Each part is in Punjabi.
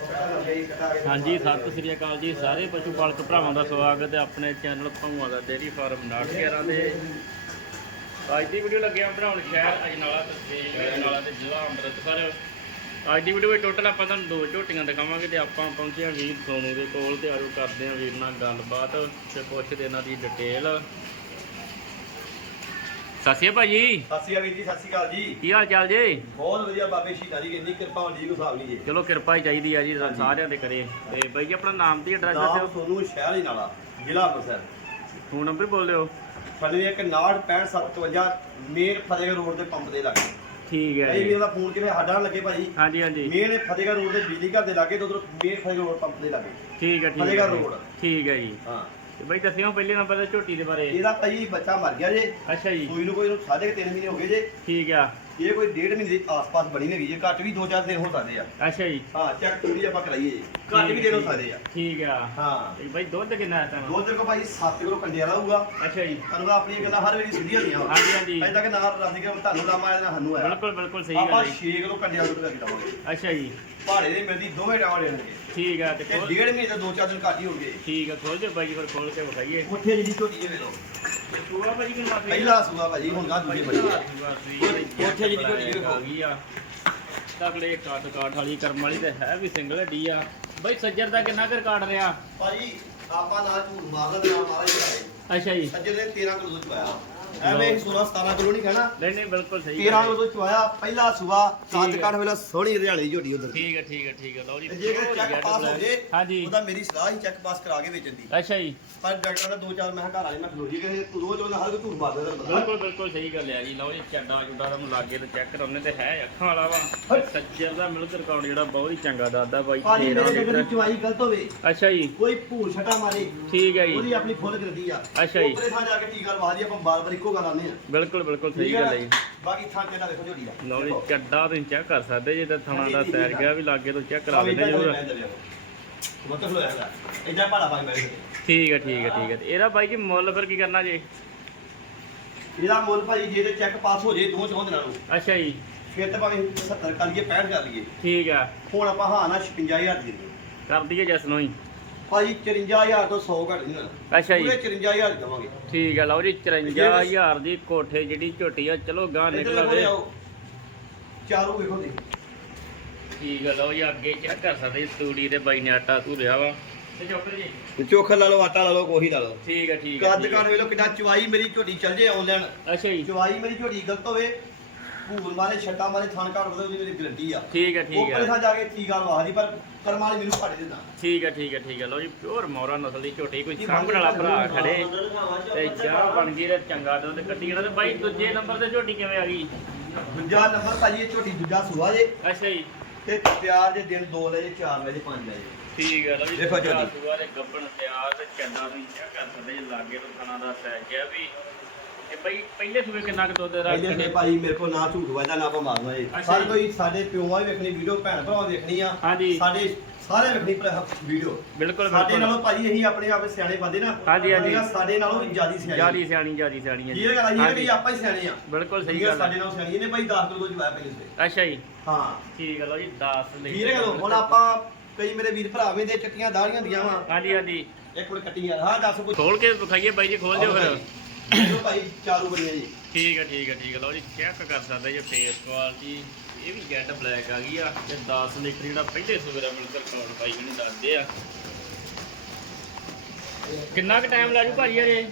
ਹਾਂਜੀ, ਸਤਿ ਸ੍ਰੀ ਅਕਾਲ ਜੀ। ਸਾਰੇ ਪਸ਼ੂ ਪਾਲਕ ਭਰਾਵਾਂ ਦਾ ਸਵਾਗਤ ਹੈ ਆਪਣੇ ਚੈਨਲ ਭੰਗਵਾ ਦਾ ਡੇਰੀ ਫਾਰਮ 911 ਦੇ। ਅੱਜ ਦੀ ਵੀਡੀਓ ਲੱਗਿਆ ਬਣਾਉਣ ਸ਼ਹਿਰ, ਅਜਨਾਲਾ ਤਹਿਸੀਲ ਅਜਨਾਲਾ ਤੇ ਜ਼ਿਲ੍ਹਾ ਅੰਮ੍ਰਿਤਸਰ। ਅੱਜ ਦੀ ਵੀਡੀਓ ਵਿੱਚ ਟੋਟਲ ਆਪਾਂ ਤੁਹਾਨੂੰ ਦੋ ਝੋਟੀਆਂ ਦਿਖਾਵਾਂਗੇ ਤੇ ਆਪਾਂ ਪਹੁੰਚੇ ਹਾਂ ਵੀਰ ਸੋਨੂ ਦੇ ਕੋਲ ਤੇ ਆਜੋ ਕਰਦੇ ਹਾਂ ਵੀਰ ਨਾਲ ਗੱਲਬਾਤ ਤੇ ਪੁੱਛਦੇ ਇਹਨਾਂ ਦੀ ਡਿਟੇਲ ਸਤਿ ਸ਼੍ਰੀ ਅਕਾਲ ਸਤਿ ਸ਼੍ਰੀ ਜੀ ਸਤਿ ਸ਼੍ਰੀ ਅਕਾਲ ਜੀ। ਕੀ ਹਾਲ ਚਾਲ ਜੀ? ਬਹੁਤ ਵਧੀਆ ਬਾਬੇ ਸ਼ਹੀਦਾਂ ਦੀ ਇੰਨੀ ਕਿਰਪਾ ਹੁੰਦੀ ਕੋਈ ਹਿਸਾਬ ਨਹੀਂ ਜੀ। ਚਲੋ ਕਿਰਪਾ ਹੀ ਚਾਹੀਦੀ ਆ ਜੀ। ਸਾਰਿਆਂ ਦੇ ਕਰੇ ਤੇ ਬਾਈ ਜੀ ਆਪਣਾ ਨਾਮ ਤੇ ਐਡਰੈਸ ਦੱਸਿਓ। ਸੋਨੂੰ ਸ਼ਹਿਰ ਹੀ ਨਾਲਾ ਜ਼ਿਲ੍ਹਾ ਅੰਮ੍ਰਿਤਸਰ। ਫੋਨ ਨੰਬਰ ਬੋਲ ਦਿਓ। ਫੜਵੇ ਇੱਕ 96557 ਮੇਨ ਫਤਿਹਗੜ੍ਹ ਰੋਡ ਦੇ ਪੰਪ ਦੇ ਲਾਗੇ। ਠੀਕ ਹੈ ਜੀ। ਵੀਰ ਦਾ ਫੋਨ ਕਿਵੇਂ ਸਾਡਾ ਲੱਗੇ ਭਾਜੀ ਹਾਂਜੀ ਹਾਂਜੀ। ਮੇਨ ਫਤਿਹਗੜ੍ਹ ਰੋਡ ਦੇ ਬਿਜਲੀ ਘਰ ਦੇ ਲਾਗੇ ਤੇ ਉਧਰ ਮੇਨ ਫਤਿਹਗੜ੍ਹ ਰੋਡ ਪੰਪ ਦੇ ਲਾਗੇ। ਠੀਕ ਹੈ ਠੀਕ ਹੈ ਫਤਿਹਗੜ੍ਹ ਜੀ। ਰੋਡ। ਠੀਕ ਹੈ ਜੀ। ਹਾਂ। ਤੇ ਬਾਈ ਦੱਸਿਓ ਪਹਿਲੇ ਨੰਬਰ ਤੇ ਝੋਟੀ ਦੇ ਬਾਰੇ। ਇਹਦਾ ਭਾਈ ਬੱਚਾ ਮਰ ਗਿਆ ਜੇ। ਅੱਛਾ ਜੀ। ਸੂਈ ਨੂੰ ਕੋਈ ਨੂੰ ਸਾਢੇ ਕੁ ਤਿੰਨ ਮਹੀਨੇ ਹੋ ਗਏ ਜੇ। ਠੀਕ ਆ। ਇਹ ਕੋਈ ਡੇਢ ਮਹੀਨੇ ਦੇ ਆਸ-ਪਾਸ ਬਣੀ ਹੈਗੀ ਜੇ। ਘੱਟ ਵੀ 2-4 ਦਿਨ ਹੋ ਸਕਦੇ ਆ। ਅੱਛਾ ਜੀ। ਹਾਂ ਚੈੱਕ ਪੂਰੀ ਆਪਾਂ ਕਰਾਈਏ ਜੀ। ਘੱਟ ਵੀ ਦਿਨ ਹੋ ਸਕਦੇ ਆ। ਠੀਕ ਆ। ਹਾਂ। ਤੇ ਬਾਈ ਦੁੱਧ ਕਿੰਨਾ ਹੈ ਤੁਹਾਨੂੰ ਦੁੱਧ ਕੋ ਭਾਈ 7 ਕਿਲੋ ਕੰਡੇ ਵਾਲਾ ਹੋਊਗਾ। ਅੱਛਾ ਜੀ। ਤੁਹਾਨੂੰ ਆਪਣੀ ਗੱਲਾਂ ਹਰ ਵੇਲੇ ਸਿੱਧੀਆਂ ਹੁੰਦੀਆਂ ਹਾਂਜੀ ਹਾਂਜੀ। ਅਜੇ ਤੱਕ ਨਾ ਰੱਜ ਕੇ ਤੁਹਾਨੂੰ ਲਾਮਾ ਆਇਆ ਨਾ ਸਾਨੂੰ ਆਇਆ। ਬਿਲਕੁਲ ਬਿਲਕੁਲ ਸਹੀ ਆਪਾਂ ਗੱਲ ਹੈ 6 ਕਿਲੋ ਕੰਡੇ ਵਾਲਾ ਦੁੱਧ ਕਰਕੇ ਦਵਾਂਗੇ। ਅੱਛਾ ਜੀ। ਭਾੜੇ ਦੇ ਮਿਲਦੀ ਦੋਵੇਂ ਟਾਵਾਂ ਦੇਣਗੇ ਠੀਕ ਆ ਤੇ ਤੇ ਖੋਲ ਡੇਢ ਮਹੀਨੇ ਤੋਂ ਦੋ ਚਾਰ ਦਿਨ ਘੱਟ ਹੀ ਹੋਣਗੇ। ਠੀਕ ਆ ਖੋਲ ਦਿਓ ਬਾਈ ਜੀ ਫਿਰ ਖੋਲ ਕੇ ਵਿਖਾਈਏ। ਉੱਥੇ ਜਿਹੜੀ ਝੋਟੀ ਜੇ ਵੇਲੋ ਸੂਆ ਭਾਜੀ ਕਿੰਨਾ ਮਾਫੀ ਪਹਿਲਾ ਸੂਆ ਭਾਜੀ ਹੁਣ ਗਾ ਦੂਜੇ ਬੜੀ ਉੱਥੇ ਜਿਹੜੀ ਝੋਟੀ ਵੇਖੋ। ਆ ਗਈ ਆ। ਤਕੜੇ ਕਾਟ ਕਾਟ ਵਾਲੀ ਕਰਮ ਵਾਲੀ ਤੇ ਹੈ ਵੀ ਸਿੰਗਲ ਹੱਡੀ ਆ। ਬਾਈ ਸੱਜਰ ਦਾ ਕਿੰਨਾ ਕਰ ਕਾਟ ਰਿਹਾ? ਭਾਜੀ ਆਪਾਂ ਨਾਲ ਝੂਠ ਮਾਰਦਾ ਤੇ ਨਾਲ ਮਾਰਾ ਹੀ ਅੱਛਾ ਜੀ। ਸੱਜੇ ਨੇ 13 ਕਿਲੋ ਚੁਆਇਆ ਐਵੇਂ ਹੀ 16 17 ਕਿਲੋ ਨਹੀਂ ਕਹਿਣਾ ਨਹੀਂ ਨਹੀਂ ਬਿਲਕੁਲ ਸਹੀ 13 ਗੱਲ ਹੈ। ਕਿਲੋ ਦੁੱਧ ਚੁਆਇਆ ਪਹਿਲਾ ਸੂਆ ਠੀਕ ਸੱਤ ਹੈ। ਕੱਢ ਵੇਲਾ ਸੋਹਣੀ ਹਰਿਆਣੇ ਦੀ ਝੋਟੀ ਉਧਰ। ਠੀਕ ਹੈ ਠੀਕ ਹੈ ਠੀਕ ਹੈ ਲਓ ਜੀ। ਤੇ ਜੇ ਕਿਤੇ ਚੈੱਕ ਪਾਸ ਹੋ ਜੇ ਹਾਂਜੀ। ਉਹਦਾ ਮੇਰੀ ਸਲਾਹ ਹੀ ਚੈੱਕ ਪਾਸ ਕਰਾ ਕੇ ਵੇਚਣ ਦੀ। ਅੱਛਾ ਜੀ। ਪਰ ਡਾਕਟਰ ਨੇ ਦੋ ਚਾਰ ਮੈਂ ਕਿਹਾ ਘਰ ਵਾਲੇ ਮੈਂ ਖਲੋਜੀ ਕਿ ਰੋਜ਼ ਰੋਜ਼ ਹਰ ਕੋਈ ਝੂਠ ਮਾਰਦਾ ਤੁਹਾਨੂੰ ਪਤਾ ਬਿਲਕੁਲ ਬਿਲਕੁਲ ਸਹੀ ਗੱਲ ਹੈ ਜੀ। ਲਓ ਜੀ ਚੱਡਾ ਜੁੱਡਾ ਤੁਹਾਨੂੰ ਲਾਗੇ ਤੇ ਚੈੱਕ ਕਰਾਉਣੇ ਤੇ ਹੈ ਅੱਖਾਂ ਵਾਲਾ ਵਾ। ਸੱਜਰ ਦਾ ਮਿਲਕ ਰਿਕਾਰਡ ਜਿਹੜਾ ਬਹੁਤ ਹੀ ਚੰਗਾ ਦੱਸਦਾ ਬਾਈ ਭਾਜੀ 13 ਮੇਰੇ ਜਗਰ ਲੀਟਰ ਚਵਾਈ ਗਲਤ ਹੋਵੇ ਅੱਛਾ ਜੀ। ਕੋਈ ਭੂਲ ਛਟਾ ਮਾਰੇ ਠੀਕ ਹੈ ਉਹਦੀ ਜੀ ਆਪਣੀ ਫੁੱਲ ਕਰਦੀ ਆ। ਅੱਛਾ ਜੀ। ਉੱਪਰੇ ਥਾਂ ਜਾ ਕੇ ਟੀਕਾ ਲਵਾ ਦੀ ਆਪਾਂ ਬਾਰ ਬਾਰ ਇੱਕੋ ਗੱਲ ਆਉਂਦੇ ਆ। ਬਿਲਕੁਲ ਬਿਲਕੁਲ ਸਹੀ ਠੀਕ ਹੈ ਗੱਲ ਹੈ ਨਾ? ਜੀ। ਬਾਕੀ ਥਾਂ ਕਿਹੜਾ ਦੇਖੋ ਝੋਟੀ ਦਾ। ਲਓ ਜੀ। ਚੱਡਾ ਤੁਸੀਂ ਚੈੱਕ ਕਰ ਸਕਦੇ ਜੇ ਤਾਂ ਥਣਾ ਦਾ ਸੈਰ ਗਿਆ ਵੀ ਲਾਗੇ ਤੋਂ ਚੈੱਕ ਕਰਾ ਏਦਾਂ ਜਰੂਰ। ਮਤਲਬ ਹੋਇਆ ਹੈਗਾ ਇਦਾਂ ਭਾੜਾ ਪਾ ਕੇ ਬੈਠ। ਠੀਕ ਹੈ ਠੀਕ ਹੈ ਠੀਕ ਹੈ ਤੇ ਇਹਦਾ ਬਾਈ ਜੀ ਮੁੱਲ ਫਿਰ ਕੀ ਕਰਨਾ ਜੇ? ਇਹਦਾ ਮੁੱਲ ਭਾਜੀ ਜੇ ਤੇ ਚੈੱਕ ਪਾਸ ਹੋ ਜੇ ਦੋ ਚੌਂ ਦਿਨਾਂ ਨੂੰ। ਅੱਛਾ ਜੀ। ਫਿਰ ਤਾਂ ਭਾਵੇਂ 70 ਕਰ ਲਈਏ 65 ਕਰ ਲਈਏ। ਠੀਕ ਆ। ਹੁਣ ਆਪਾਂ ਹਾਂ ਨਾ 56000 ਦੇ ਦਿਓ ਕਰ ਦਈਏ ਜਸ ਨੂੰ ਹੀ। ਭਾਜੀ 54000 ਤੋਂ 100 ਘੱਟ ਨਹੀਂ ਹੋਣਾ। ਅੱਛਾ ਪੂਰੇ ਜੀ 54000 ਦੇਵਾਂਗੇ। ਠੀਕ ਆ ਲਓ ਜੀ 54000 ਦੀ ਕੋਠੇ ਜਿਹੜੀ ਝੋਟੀ ਆ ਚਲੋ ਗਾਂ ਨਿਕਲ ਵੇਖੋ ਆਵੇ। ਚਾਰੂ ਵੇਖੋ ਜੀ ਠੀਕ ਆ ਲਓ ਜੀ ਅੱਗੇ ਚੈੱਕ ਕਰ ਸਕਦੇ ਤੂੜੀ ਤੇ ਬਾਈ ਨੇ ਆਟਾ ਧੂਰਿਆ ਵਾ। ਤੇ ਚੋਕਰ ਜੀ? ਚੋਖਾ ਲਾ ਲਓ ਆਟਾ ਲਾ ਲਓ ਕੋਹੀ ਲਾ ਲਓ। ਠੀਕ ਆ ਠੀਕ ਆ ਕੱਦ। ਕਾਣ ਵੇਲੋ ਕਿੰਨਾ ਚਵਾਈ ਮੇਰੀ ਝੋਟੀ ਚੱਲ ਜੇ ਆਨਲਾਈਨ ਅੱਛਾ ਜੀ। ਚਵਾਈ ਮੇਰੀ ਝੋਟੀ ਗਲਤ ਹੋਵੇ ਭੂਲ ਮਾਰੇ ਛੱਟਾ ਮਾਰੇ ਥਣ ਕਾਟ ਉਹਦੀ ਮੇਰੀ ਗਰੰਟੀ ਆ। ਠੀਕ ਆ ਠੀਕ ਉੱਪਰ ਆ। ਥਾਂ ਜਾ ਕੇ ਠੀਕ ਆ ਲਵਾ ਦੀ ਪਰ ਕਰਮ ਵਾਲੀ ਮੈਨੂੰ ਫੜ ਦਿੰਦਾ। ਠੀਕ ਆ ਠੀਕ ਆ ਠੀਕ ਆ। ਲਓ ਜੀ ਪਿਓਰ ਮੌਰਾ ਨਸਲ ਦੀ ਝੋਟੀ ਕੋਈ ਸਾਂਭਣ ਵਾਲਾ ਭਰਾ ਖੜੇ ਤੇ ਚਾਹ ਬਣ ਗਈ ਤੇ ਚੰਗਾ ਦੁੱਧ ਕੱਢੀ ਜਾਣਾ। ਤੇ ਬਾਈ ਦੂਜੇ ਨੰਬਰ ਤੇ ਝੋਟੀ ਕਿਵੇਂ ਆ ਗਈ? ਦੂਜਾ ਨੰਬਰ ਭਾਜੀ ਇਹ ਝੋਟੀ ਦੂਜਾ ਸੂਆ ਜੇ। ਅੱਛਾ ਜੀ। ਤੇ ਪਿਆਰ ਦੇ ਦਿਨ 2 ਲੈ ਜੇ 4 ਲੈ ਜੇ 5 ਲੈ ਜੇ। ਠੀਕ ਆ ਲਓ ਜੀ ਦੇਖੋ ਝੋਟੀ। ਸੂਆ ਦੇ ਗੱਬਣ ਤਿਆਰ ਤੇ ਚੰਡਾ ਤੁਸੀਂ ਚੈੱਕ ਕਰ ਸਕਦੇ ਜੀ ਲਾਗੇ ਤੋਂ ਖਾਣਾ ਦਾ ਸਹਿ ਗਿਆ ਵੀ। ਇਹ ਬਾਈ ਪਹਿਲੇ ਸੂਏ ਕਿੰਨਾ ਕੁ ਦੁੱਧ ਰੱਖ ਪਹਿਲੇ ਨੇ? ਭਾਈ ਮੇਰੇ ਕੋਲ ਨਾ ਝੂਠ ਵਾਜਦਾ ਨਾ ਆਪਾਂ ਮਾਰਨਾ ਏ ਅੱਛਾ ਸਾਰੇ ਜੀ। ਕੋਈ ਸਾਡੇ ਪਿਓਾਂ ਵੀ ਵੇਖਣੀ ਵੀਡੀਓ ਭੈਣ ਭਰਾ ਵੇਖਣੀ ਆ। ਹਾਂਜੀ। ਸਾਡੇ ਸਾਰੇ ਵੇਖਣੀ ਵੀਡੀਓ। ਬਿਲਕੁਲ ਸਾਡੇ ਬਿਲਕੁਲ। ਨਾਲੋਂ ਭਾਜੀ ਅਸੀਂ ਆਪਣੇ ਆਪ ਸਿਆਣੇ ਬੰਦੇ ਨਾ। ਹਾਂਜੀ, ਹਾਂਜੀ। ਅਸੀਂ ਸਾਡੇ ਨਾਲੋਂ ਵੀ ਜ਼ਿਆਦੀ ਸਿਆਣੇ। ਜਿਆਦੀ ਸਿਆਣੀ ਜਿਆਦੀ ਸਿਆਣੀ ਹੈ ਜੀ। ਇਹ ਗੱਲ ਇਹ ਹਾਂਜੀ। ਵੀ ਆਪਾਂ ਹੀ ਸਿਆਣੇ ਆ। ਬਿਲਕੁਲ ਸਹੀ ਠੀਕ ਹੈ ਗੱਲ ਸਾਡੇ ਹੈ ਨਾਲੋਂ ਸਿਆਣੀ ਇਹਨੇ ਭਾਈ 10 ਕਿਲੋ ਜਵਾਇਆ ਪਹਿਲੇ ਸੇ ਅੱਛਾ ਜੀ। ਹਾਂ। ਠੀਕ ਹੈ ਲਓ ਜੀ 10 ਲਈ ਵੀਰ ਕਦੋਂ ਹੁਣ ਆਪਾਂ ਕਈ ਮੇਰੇ ਵੀਰ ਭਰਾਵੇਂ ਦੇ ਦਾੜੀਆਂ ਦੀਆਂ ਵਾ। ਹਾਂਜੀ ਹਾਂਜੀ। ਇੱਕ ਮਿੰਟ ਕੱਟੀ ਯਾਰ ਹਾਂ ਦੱਸ ਖੋਲ ਕੇ ਵਿਖਾਈਏ ਬਾਈ ਜੀ ਖੋਲ ਦਿਓ ਫਿਰ। ਭਾਈ ਜੀ। ਠੀਕ ਹੈ ਠੀਕ ਹੈ ਠੀਕ ਹੈ ਲਓ ਜੀ ਚੈੱਕ ਕਰ ਸਕਦੇ ਜੇ ਫੇਸ ਕੁਆਲਿਟੀ ਇਹ ਵੀ ਜੈਟ ਬਲੈਕ ਆ ਗਈ ਆ। ਤੇ 10 ਲੀਟਰ ਜਿਹੜਾ ਪਹਿਲੇ ਸੂਬੇ ਦਾ ਮਿਲਕ ਰਿਕਾਰਡ ਬਾਈ ਮੈਨੂੰ ਦੱਸਦੇ ਆ। ਕਿੰਨਾ ਕੁ ਟਾਈਮ ਲਾਜੂ ਭਾਜੀ ਅਜੇ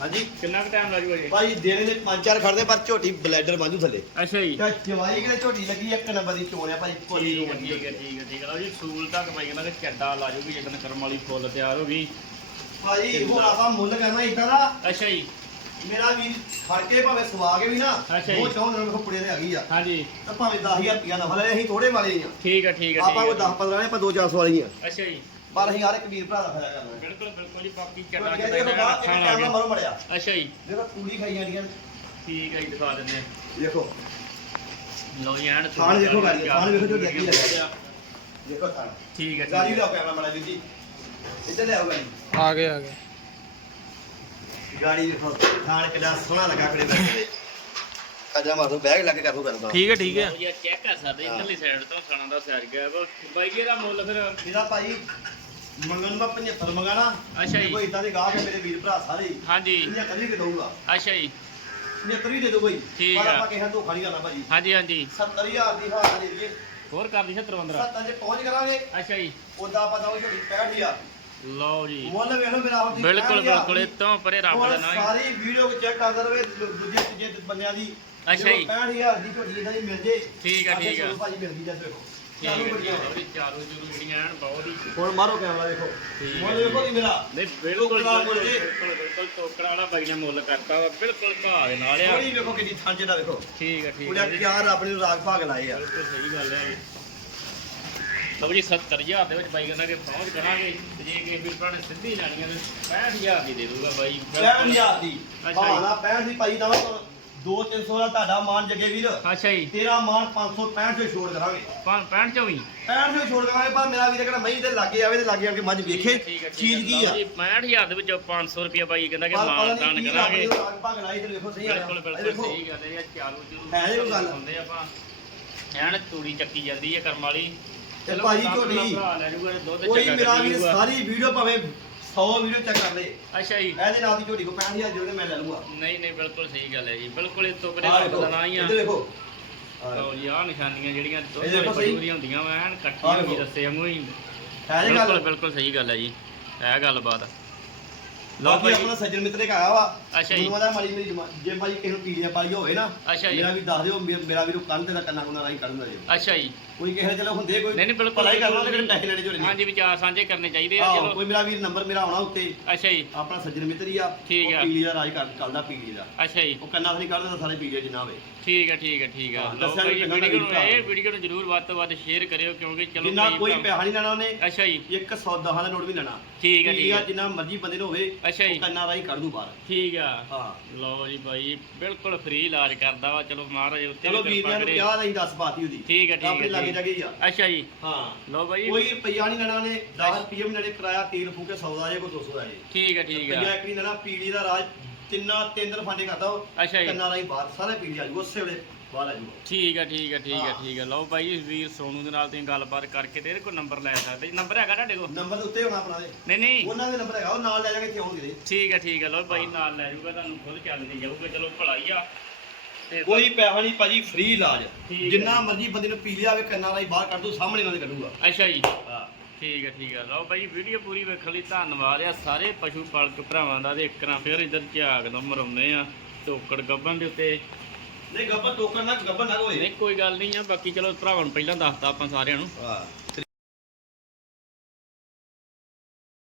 ਹਾਂਜੀ। ਕਿੰਨਾ ਕੁ ਟਾਈਮ ਲਾਜੂ ਅਜੇ ਭਾਈ ਦੇਣੇ ਦੇ ਪੰਜ ਚਾਰ ਖੜਦੇ ਪਰ ਝੋਟੀ ਬਲੈਡਰ ਬਾਂਝੂ ਥੱਲੇ। ਅੱਛਾ ਜੀ। ਤਾਂ ਜਵਾਈ ਕਿਤੇ ਝੋਟੀ ਲੱਗੀ ਇੱਕ ਨੰਬਰ ਦੀ ਚੋਣ ਆ ਭਾਈ ਕੋਲੀ ਨੂੰ ਠੀਕ ਹੈ ਠੀਕ ਹੈ ਠੀਕ ਹੈ ਲਓ ਜੀ ਸੂਲ ਤੱਕ ਬਾਈ ਕਹਿੰਦਾ ਕਿ ਚੱਡਾ ਲਾਜੂਗੀ ਜਦੋਂ ਕਰਮ ਵਾਲੀ ਫੁੱਲ ਤਿਆਰ ਹੋ ਗਈ। ਭਾਈ ਹੁਣ ਆਪਾਂ ਮੁੱਲ ਕਰਨਾ ਇਦਾਂ ਦਾ ਅੱਛਾ ਜੀ। ਮੇਰਾ ਵੀਰ ਖੜ ਕੇ ਭਾਵੇਂ ਸਵਾ ਕੇ ਵੀ ਨਾ ਅੱਛਾ ਜੀ। ਉਹ ਚਾਹੁੰ ਨਾਲ ਕੱਪੜੇ ਦੇ ਆ ਗਈ ਆ। ਹਾਂਜੀ। ਤਾਂ ਭਾਵੇਂ 10000 ਰੁਪਿਆ ਨਫਾ ਲੈ ਅਸੀਂ ਥੋੜੇ ਵਾਲੇ ਆ। ਠੀਕ ਹੈ ਠੀਕ ਹੈ ਆਪਾਂ ਕੋਈ ਠੀਕ ਹੈ 10 15 ਨੇ ਆਪਾਂ 2 400 ਵਾਲੇ ਹੀ ਆ ਅੱਛਾ ਜੀ। ਪਰ ਅਸੀਂ ਹਰ ਇੱਕ ਵੀਰ ਭਰਾ ਦਾ ਫਾਇਦਾ ਕਰਨਾ। ਬਿਲਕੁਲ ਬਿਲਕੁਲ ਜੀ ਬਾਕੀ ਕਹਿੰਦੇ ਕਿਤੇ ਕਿ ਬਾਹਰ ਖਾਣ ਆ ਕੈਮਰਾ ਗਿਆ ਮਾਰੋ ਮੜਿਆ। ਅੱਛਾ ਜੀ। ਦੇਖੋ ਪੂਰੀ ਖਾਈ ਜਾਂਦੀਆਂ ਠੀਕ ਹੈ ਜੀ ਦਿਖਾ ਦਿੰਦੇ ਆ। ਦੇਖੋ। ਲਓ ਜੀ ਐਨ ਖਾਣ ਦੇਖੋ ਗਾੜੀ, ਖਾਣ ਵੇਖੋ ਜੋ ਲੱਗੀ ਲੱਗਾ। ਦੇਖੋ ਥਾਣ। ਠੀਕ ਹੈ ਗਾੜੀ ਠੀਕ ਲਿਆਓ ਕੈਮਰਾ ਮਾੜਾ ਜੀ। ਇੱਧਰ ਲਿਆਓ ਗਾੜੀ। ਆ ਗਏ ਆ ਗਏ। ਗਾੜੀ ਦੇਖੋ ਥਾਣ ਕਿੰਨਾ ਸੋਹਣਾ ਲੱਗਾ ਖੜੇ ਬੈਠੇ। ਕਾਜਾ ਮਾਰ ਦੋ ਬੈਗ ਲੱਗ ਕੇ ਕਰ ਦੋ ਕਰਦਾ ਠੀਕ ਹੈ ਠੀਕ ਹੈ। ਜੀ ਚੈੱਕ ਕਰ ਸਕਦੇ ਇਧਰਲੀ ਸਾਈਡ ਤੋਂ ਸਣਾ ਦਾ ਸੈਰ ਗਿਆ। ਵਾ। ਬਾਈ ਜੀ ਇਹਦਾ ਮੁੱਲ ਫਿਰ ਇਹਦਾ ਭਾਈ ਮੰਗਣ ਨੂੰ ਮੈਂ 75 ਮੰਗਾਣਾ। ਅੱਛਾ ਜੀ। ਕੋਈ ਇਦਾਂ ਦੇ ਗਾਹਕ ਹੈ ਮੇਰੇ ਵੀਰ ਭਰਾ ਸਾਰੇ। ਹੀ। ਹਾਂਜੀ। ਇਹਨੀਆਂ ਕਦੀ ਕਿ ਦਊਗਾ। ਅੱਛਾ ਜੀ। 75 ਹੀ ਦੇ ਦੋ ਭਾਈ ਠੀਕ ਪਰ ਆ। ਆਪਾਂ ਕਿਸੇ ਧੋਖਾ ਨਹੀਂ ਕਰਨਾ ਭਾਜੀ। ਹਾਂਜੀ ਹਾਂਜੀ। 70000 ਦੀ ਹਾਰ ਦੇ ਦਈਏ। ਹੋਰ ਕਰ ਦੀ 70 15 ਸੱਤਾਂ 'ਚ ਪਹੁੰਚ ਕਰਾਂਗੇ। ਅੱਛਾ ਜੀ। ਉਦਾਂ ਆਪਾਂ ਦਵਾਂਗੇ ਤੁਹਾਡੀ 65000 ਲਓ ਜੀ। ਮੁੱਲ ਵੇਖ ਲਓ ਮੇਰਾ ਤੁਸੀਂ ਬਿਲਕੁਲ 65,000 ਬਿਲਕੁਲ ਇਹ ਤੋਂ ਪਰੇ ਰੱਬ ਦਾ ਹੀ। ਸਾਰੀ ਵੀਡੀਓ ਚੈੱਕ ਕਰਦਾ ਰਵੇ ਦੂਜੇ ਤੀਜੇ ਬੰਦਿਆਂ ਦੀ। ਅੱਛਾ ਜੀ। 65000 ਦੀ ਝੋਟੀ ਇਦਾਂ ਦੀ ਮਿਲ ਜੇ ਠੀਕ ਆ, ਠੀਕ ਆ। ਭਾਜੀ ਮਿਲ ਗਈ ਜਦ ਠੀਕ ਚਾਲੂ ਜੀ ਬੜੀਆਂ ਜੀ ਚਾਰੋ ਜਰੂਰ ਜਿਹੜੀਆਂ ਐਨ ਬਹੁਤ ਹੀ। ਹੁਣ ਮਾਰੋ ਕੈਮਰਾ ਦੇਖੋ। ਠੀਕ ਮੁੱਲ ਹੈ ਦੇਖੋ ਕੀ ਮੇਰਾ। ਨਹੀਂ ਬਿਲਕੁਲ ਟੋਕਰਾ ਮੁੱਲ ਬਿਲਕੁਲ ਜੀ। ਬਿਲਕੁਲ ਟੋਕਰਾ ਵਾਲਾ ਬਾਈ ਨੇ ਮੁੱਲ ਕਰਤਾ ਵਾ ਬਿਲਕੁਲ ਭਾਅ ਦੇ ਨਾਲ ਆ। ਥੋੜੀ ਵੇਖੋ ਕਿੰਨੀ ਥਾਂ ਜਿਹੜਾ ਵੇਖੋ ਠੀਕ ਹੈ ਠੀਕ ਉਹਦਾ ਹੈ ਜੀ। ਕਿਆ ਰੱਬ ਨੇ ਰਾਗ ਭਾਗ ਲਾਏ ਆ। ਬਿਲਕੁਲ ਸਹੀ ਗੱਲ ਹੈ ਲਓ ਜੀ 70000 ਦੇ ਵਿੱਚ ਬਾਈ ਕਹਿੰਦਾ ਕਿ ਪਹੁੰਚ ਕਰਾਂਗੇ। ਤੇ ਜੇ ਕਿਸੇ ਵੀਰ ਭਰਾ ਨੇ ਸਿੱਧੀ ਲੈਣੀਆਂ ਤੇ 65000 ਦੀ ਦੇ ਦੂਗਾ ਬਾਈ। 65000 ਦੀ। ਅੱਛਾ ਜੀ। ਨਾ 65 ਦੀ ਭਾਈ ਦਵਾ 2 300 ਦਾ ਤੁਹਾਡਾ ਮਾਨ ਜੱਗੇ ਵੀਰ। ਅੱਛਾ ਜੀ। ਤੇਰਾ ਮਾਨ 565 ਤੇ ਛੋੜ ਕਰਾਂਗੇ। 65 ਚੋਂ ਵੀ? 65 ਤੇ ਛੋੜ ਕਰਾਂਗੇ ਪਰ ਮੇਰਾ ਵੀਰ ਕਿਹੜਾ ਮਹੀਂ ਦੇ ਲਾਗੇ ਆਵੇ ਤੇ ਲਾਗੇ ਆ ਕੇ ਮੱਝ ਵੇਖੇ ਚੀਜ਼। ਕੀ ਆ? ਲਓ ਜੀ 65000 ਦੇ ਵਿੱਚੋਂ 500 ਰੁਪਏ ਬਾਈ ਕਹਿੰਦਾ ਕਿ ਕੀ ਰੱਬ ਕਰਾਂਗੇ। ਨੇ ਰਾਗ ਭਾਗ ਲਾਏ ਤੇ ਵੇਖੋ ਸਹੀ ਆ। ਬਿਲਕੁਲ ਬਿਲਕੁਲ ਸਹੀ ਗੱਲ ਹੈ ਚਾਲੂ ਜਰੂਰ ਹੈ ਇਹ ਗੱਲ। ਹੁੰਦੇ ਆਪਾਂ। ਐਨ ਤੂੜੀ ਚੱਕੀ ਜਾਂਦੀ ਹੈ ਕਰਮ ਵਾਲੀ। ਤੇ ਚਲੋ ਭਾਜੀ ਝੋਟੀ। ਤੇ ਕੋਈ ਮੇਰਾ ਜਾਊਗਾ। ਸਾਰੀ ਵੀਡੀਓ ਭਾਵੇਂ 100 ਵੀਡੀਓ ਚੈੱਕ ਕਰ ਲੇ ਅੱਛਾ ਜੀ। ਇਹਦੇ ਨਾਲ ਦੀ ਝੋਟੀ ਕੋ 65000 ਦੇ ਮੈਂ ਲੈ ਲੂੰਗਾ ਨਹੀਂ ਨਹੀਂ ਬਿਲਕੁਲ ਸਹੀ ਗੱਲ ਹੈ ਜੀ। ਬਿਲਕੁਲ ਇਸ ਤੋਂ ਪਰੇ ਆਹ ਦੇਖੋ ਹੀ ਆ। ਇੱਧਰ ਦੇਖੋ। ਆਹ ਲਓ ਜੀ ਆਹ ਨਿਸ਼ਾਨੀਆਂ ਜਿਹੜੀਆਂ ਇਹ ਦੇਖੋ ਸਹੀ। ਬਜੂਰੀਆਂ ਹੁੰਦੀਆਂ ਵਾ ਐਨ ਆਹ ਇਕੱਠੀਆਂ ਦੇਖੋ। ਵੀ ਦੱਸੇ ਵਾਂਗੂ ਹੀ। ਹੈ ਜੀ ਬਿਲਕੁਲ ਗੱਲ ਬਿਲਕੁਲ ਸਹੀ ਗੱਲ ਹੈ ਜੀ। ਇਹ ਗੱਲਬਾਤ। ਲਓ ਬਾਕੀ ਭਾਈ। ਆਪਣਾ ਸੱਜਣ ਮਿੱਤਰ ਇੱਕ ਆਇਆ ਵਾ। ਅੱਛਾ ਜੀ। ਮੈਨੂੰ ਮਾੜੀ ਮੇਰੀ ਜਮਾ- ਜੇ ਭਾਈ ਕਿਸੇ ਨੂੰ ਪੀਲੀਆਂ ਪਾਈ ਹੋਵੇ ਨਾ ਅੱਛਾ ਜੀ। ਮੇਰਾ ਵੀ ਦੱਸ ਦਿਓ ਮੇ- ਮੇਰਾ ਵੀਰ ਕੰਨ ਤੇ ਦਾ ਕੰਨਾ ਕੁੰਨਾ ਰਾਈ ਕੱਢਦਾ ਜੀ। ਅੱਛਾ ਜੀ। ਕੋਈ ਕਿਸੇ ਚਲੋ ਹੁੰਦੇ ਕੋਈ ਨਹੀਂ ਨਹੀਂ ਬਿਲਕੁਲ। ਭਲਾਈ ਕਰਨਾ ਤੇ ਕਿਹੜੇ ਪੈਸੇ ਲੈਣੇ ਝੋਲੇ ਹਾਂਜੀ ਵਿਚਾਰ ਸਾਂਝੇ ਕਰਨੇ ਚਾਹੀਦੇ ਆ ਆਹੋ ਚਲੋ। ਕੋਈ ਮੇਰਾ ਵੀਰ ਨੰਬਰ ਮੇਰਾ ਆਉਣਾ ਉੱਤੇ। ਅੱਛਾ ਜੀ। ਆਪਣਾ ਸੱਜਣ ਮਿੱਤਰ ਹੀ ਆ ਠੀਕ ਆ। ਪੀਲੀ ਦਾ ਰਾਜ ਕਰ ਕੱਲਦਾ ਪੀਲੀ ਦਾ। ਅੱਛਾ ਜੀ। ਉਹ ਕੰਨਾ ਨਹੀਂ ਕੱਢਦਾ ਤਾਂ ਸਾਰੇ ਪੀਲੀ ਜਿੰਨਾ ਹੋਵੇ। ਠੀਕ ਹੈ ਠੀਕ ਹੈ ਠੀਕ ਹੈ ਹਾਂ, ਲਓ ਦੱਸਿਆ ਭਾਈ ਵੀ ਚੰਗਾ ਵੀਡੀਓ ਨੂੰ। ਇਹ ਵੀਡੀਓ ਨੂੰ ਜਰੂਰ ਵੱਧ ਤੋਂ ਵੱਧ ਸ਼ੇਅਰ ਕਰਿਓ ਕਿਉਂਕਿ ਚਲੋ ਜਿੰਨਾ ਕਈ ਕੋਈ ਭਰਾ- ਪੈਸਾ ਨਹੀਂ ਲੈਣਾ ਉਹਨੇ ਅੱਛਾ ਜੀ। ਇੱਕ ਸੌਦਾ ਦਾ ਨੋਟ ਵੀ ਲੈਣਾ। ਠੀਕ ਹੈ ਪੀਲੀ ਠੀਕ ਆ। ਹੈ ਜਿੰਨਾ ਮਰਜ਼ੀ ਬੰਦੇ ਨੂੰ ਹੋਵੇ ਅੱਛਾ ਜੀ। ਉਹ ਕੰਨਾ ਰਾਈ ਕੱਢ ਦੂ ਬਾਹਰ। ਠੀਕ ਆ। ਹਾਂ। ਲਓ ਜੀ ਭਾਈ ਬਿਲਕੁਲ ਫ੍ਰੀ ਇਲਾਜ ਕਰਦਾ ਵਾ। ਚਲੋ ਮਹਾਰਾਜ ਉੱਤੇ ਚਲੋ ਵੀ ਵੀਰ ਕਿਰਪਾ ਨੂੰ ਕਿਹਾ ਨਹੀਂ ਦੱਸ ਪਾਤੀ ਉਹਦੀ। ਠੀਕ ਹੈ ਠੀਕ ਆਪਣੀ ਹੈ ਲਾਗੇ ਜਾਗੇ ਆ। ਅੱਛਾ ਜੀ। ਹਾਂ। ਲਓ ਭਾਈ ਕੋਈ ਰੁਪਈਆ ਨਹੀਂ ਲੈਣਾ ਨੇ 10 ਰੁਪਏ ਵੀ ਲੈਣੇ ਕਿਰਾਇਆ ਤੇਲ ਫੂਕੇ 100 ਦਾ ਜੇ ਕੋਈ 200 ਦਾ ਜੇ। ਠੀਕ ਹੈ ਠੀਕ ਰੁਪਈਆ ਹੈ ਇੱਕ ਨਹੀਂ ਲੈਣਾ ਪੀੜੀ ਦਾ ਰਾਜ ਤਿੰਨਾ ਤਿੰਨ ਫਾਂਡੇ ਕਰਦਾ ਉਹ। ਅੱਛਾ ਜੀ। ਕੰਨਾਂ ਰਾਈ ਬਾਹਰ ਸਾਰੇ ਪੀੜੀ ਆ ਜੂ ਉਸੇ ਵੇਲੇ ਬਾਹਰ ਆ ਠੀਕ ਹੈ ਠੀਕ ਹੈ ਠੀਕ ਹੈ ਹਾਂ। ਠੀਕ ਹੈ ਲਓ ਭਾਈ ਵੀਰ ਸੋਨੂ ਦੇ ਨਾਲ ਤੁਸੀਂ ਗੱਲਬਾਤ ਕਰਕੇ ਤੇ ਇਹਦੇ ਕੋਲ ਨੰਬਰ ਲੈ ਸਕਦੇ। ਜੀ ਨੰਬਰ ਹੈਗਾ ਤੁਹਾਡੇ ਕੋਲ? ਨੰਬਰ ਉੱਤੇ ਹੋਣਾ ਆਪਣਾ ਦੇ ਨਹੀਂ ਨਹੀਂ। ਉਹਨਾਂ ਦੇ ਨੰਬਰ ਹੈਗਾ ਉਹ ਨਾਲ ਲੈ ਜਾਗੇ ਇੱਥੇ ਆਉਣਗੇ। ਦੇ। ਠੀਕ ਹੈ ਠੀਕ ਹੈ ਲਓ ਭਾਈ ਨਾਲ ਲੈ ਜਾਊਗਾ ਤੁਹਾਨੂੰ ਖੁਦ ਚੱਲਦੀ ਜਾਊਗਾ। ਚਲੋ ਭਲਾਈ ਆ। ਤੇ ਕੋਈ ਪੈਸਾ ਨਹੀਂ ਭਾਜੀ ਫ੍ਰੀ ਇਲਾਜ। ਠੀਕ ਹੈ। ਜਿੰਨਾ ਮਰਜ਼ੀ ਬੰਦੇ ਨੂੰ ਪੀ ਲਿਆ ਹੋਵੇ ਕੰਨਾਂ ਰਾਈ ਬਾਹਰ ਕੱਢ ਦੋ ਸਾਹਮਣੇ ਇਹਨਾਂ ਦੇ ਕੱਢੂਗਾ। ਅੱਛਾ ਜੀ। ਹਾਂ। ਠੀਕ ਹੈ ਠੀਕ ਹੈ ਲਓ ਭਾਈ ਵੀਡੀਓ ਪੂਰੀ ਵੇਖਣ ਲਈ ਧੰਨਵਾਦ ਆ। ਸਾਰੇ ਪਸ਼ੂ ਪਾਲਕ ਭਰਾਵਾਂ ਦਾ ਤੇ ਇੱਕ ਨਾ ਫਿਰ ਇੱਧਰ ਝਾਕ ਦਾ ਮਰਾਉਂਦੇ ਆ। ਟੋਕੜ ਗੱਬਨ ਦੇ ਉੱਤੇ ਨਹੀਂ ਗੱਬਰ ਟੋਕਣ ਨਾ ਗੱਬਰ ਨਾ ਹੋਏ ਨਹੀਂ ਕੋਈ ਗੱਲ ਨਹੀਂ ਆ ਬਾਕੀ ਚਲੋ ਭਰਾਵਾਂ ਨੂੰ ਪਹਿਲਾਂ ਦੱਸਤਾ ਆਪਾਂ ਸਾਰਿਆਂ ਨੂੰ। ਹਾਂ।